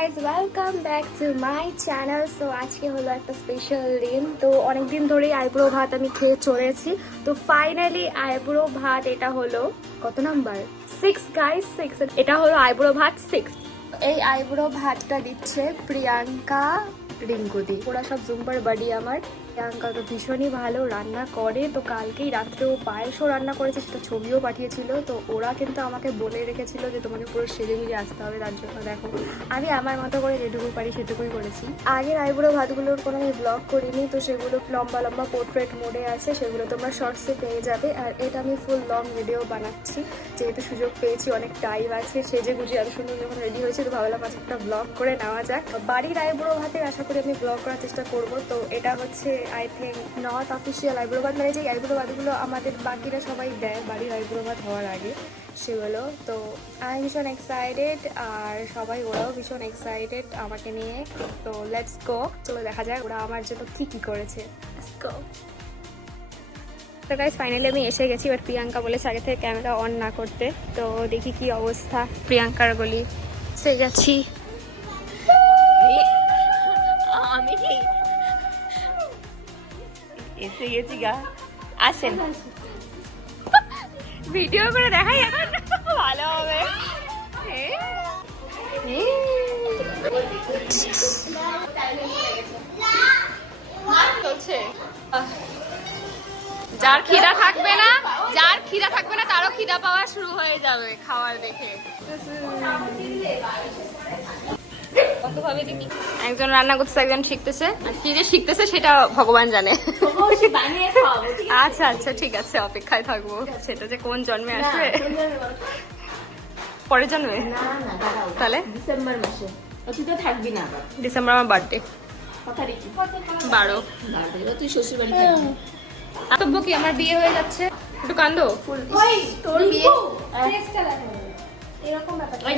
Guys welcome back to my channel so আজকে হলো একটা স্পেশাল দিন। তো, অনেকদিন ধরেই আইব্রো ভাত আমি খেয়ে চলেছি। তো ফাইনালি আইব্রো ভাত, এটা হলো কত নাম্বার সিক্স গাইজ সিক্স এটা হলো আইব্রো ভাত সিক্স এই আইব্রো ভাতটা দিচ্ছে প্রিয়াঙ্কা রিঙ্কুদি। ওরা সব জুম্বার বাড়ি আমার। প্রিয়াঙ্কা তো ভীষণই ভালো, রান্না করে। তো কালকেই রাত্রে ও পায়েসও রান্না করেছে, সেটা ছবিও পাঠিয়েছিল। তো ওরা কিন্তু আমাকে বলে রেখেছিল যে তোমাকে পুরো সেজে গুজে আসতে হবে, তার জন্য দেখো। আমি আমার মতো করে যেটুকু পারি সেটুকুই করেছি। আগের আইবুড়ো ভাতগুলোর কোনো আমি ব্লগ করিনি, তো সেগুলো লম্বা লম্বা পোর্ট্রেট মোডে আছে, সেগুলো তোমরা শর্টসে পেয়ে যাবে। আর এটা আমি ফুল লং ভিডিও বানাচ্ছি। যেহেতু সুযোগ পেয়েছি, অনেক টাইম আছে, সেজে গুজে এত সুন্দর যখন রেডি হয়েছে, তো ভাবলাম আজ একটা ব্লগ করে নেওয়া যাক। বাড়ির আইবুড়ো ভাতের আশা করি আমি ব্লগ করার চেষ্টা করব। তো এটা হচ্ছে আই থিঙ্ক নর্থ অফিসিয়াল আইবুড়ো ভাত মানে যে আইবুড়ো ভাতগুলো আমাদের বাকিরা সবাই দেয় বাড়ির আইবুড়ো ভাত হওয়ার আগে, সেগুলো। তো আমি ভীষণ এক্সাইটেড আর সবাই ওরাও ভীষণ এক্সাইটেড আমাকে নিয়ে। তো লেটস গো চলো দেখা যাক ওরা আমার জন্য কী কী করেছে। লেটস ফাইনালি আমি এসে গেছি এবার প্রিয়াঙ্কা বলেছে আগে থেকে ক্যামেরা অন না করতে। তো দেখি কি অবস্থা, প্রিয়াঙ্কার গলি। সে গেছি। এসে গেছি গা। আসেন। ভিডিও করে দেখাই এখন। ভালো হবে। চলছে। যার খিদা থাকবে না যার খিদা থাকবে না তারও খিদা পাওয়া শুরু হয়ে যাবে খাওয়ার দেখে। কতভাবে দেখি একজন রান্না করতেছে একজন শিখতেছে। আর কি যে শিখতেছে সেটা ভগবান জানে। আচ্ছা আচ্ছা ঠিক আছে অপেক্ষায় থাকব। সেটা যে কোন জন্মে আসবে? পরের জন্মে? তাহলে? ডিসেম্বর মাসে। তুই তো থাকবি না ডিসেম্বর আমার বার্থডে বারো। তুই শ্বশুর বাড়ি থাকবি কি আমার বিয়ে হয়ে যাচ্ছে? একটু কান্দো। তোর বিয়ে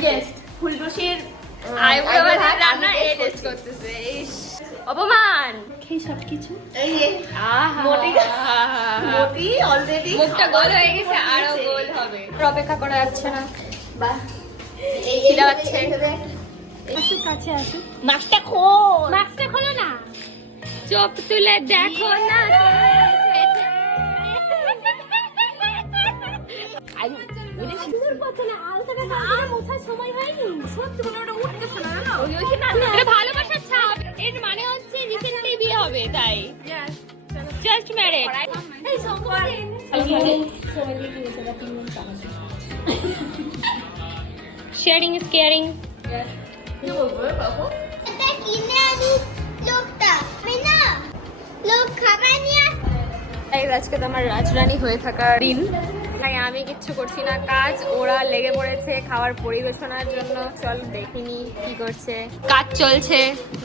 যে ফুলরসির রান্না করতেছে অপমান! খেয়ে সব কিছু? এই যে মোটি মোটি অলরেডি মুখটা গোল হয়ে গেছে আরও গোল হবে। অপেক্ষা করা যাচ্ছে না। বাহ। খিদা পাচ্ছে। আসুক কাছে আসুক। মাছটা খোল। মাস্কটা খোলো না। চোখ তুলে দেখো না। এটা ভালোবাসার ছাপ। এর মানে হচ্ছে রিসেন্টলি বিয়ে হবে তাই। Just married sharing is caring এটা কিনে আনি লোকটা আমি না? লোক খাবার নিয়ে আসে। এই আজকে তো আমার রাজরানী হয়ে থাকার দিন। তাই আমি কিচ্ছু করছি না। কাজ ওরা লেগে পড়েছে খাবার পরিবেশনার জন্য। চল দেখিনি কি করছে। কাজ চলছে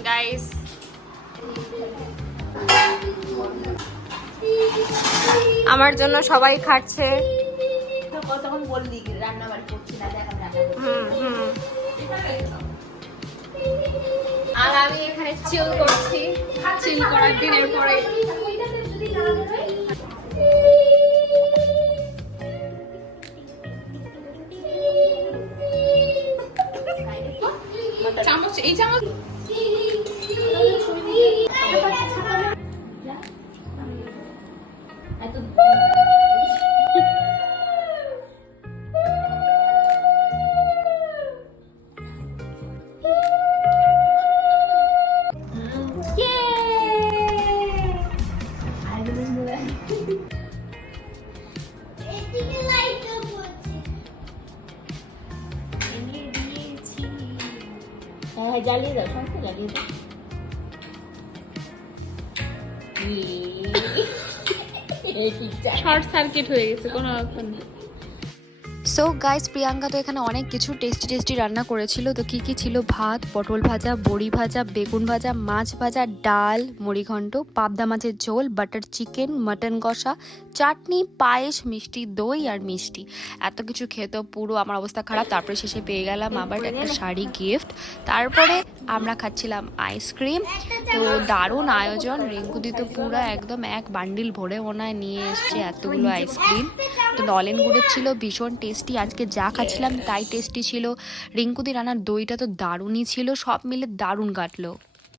গাইস আমার জন্য সবাই খাচ্ছে। কতক্ষণ বললি রান্না বাড়ি করছি না। হুম হুম। আর আমি এখানে চিল করছি। চিল করার দিনের পরে। হ্যাঁ হ্যাঁ জ্বালিয়ে দাও সমস্ত জ্বালিয়ে দাও শর্ট সার্কিট হয়ে গেছে কোনো ব্যাপার নেই সো গাইস প্রিয়াঙ্কা তো এখানে অনেক কিছু টেস্টি টেস্টি রান্না করেছিল। তো কি কি ছিল? ভাত পটল ভাজা বড়ি ভাজা বেগুন ভাজা মাছ ভাজা ডাল মুড়িঘণ্ট পাবদা মাছের ঝোল বাটার চিকেন মাটন কষা চাটনি পায়েস মিষ্টি দই আর মিষ্টি। এত কিছু খেতে পুরো আমার অবস্থা খারাপ। তারপরে শেষে পেয়ে গেলাম আবার একটা শাড়ি গিফট তারপরে আমরা খাচ্ছিলাম আইসক্রিম তো দারুণ আয়োজন। রিঙ্কুদি তো পুরো একদম এক বান্ডিল ভরে ওনায় নিয়ে এসছে এতগুলো আইসক্রিম তো নলেন গুড়ের ছিল, ভীষণ টেস্টি আজকে যা খাচ্ছিলাম তাই টেস্টি ছিল। রিঙ্কুদি রানার দইটা তো দারুণই ছিল, সব মিলে দারুণ কাটলো।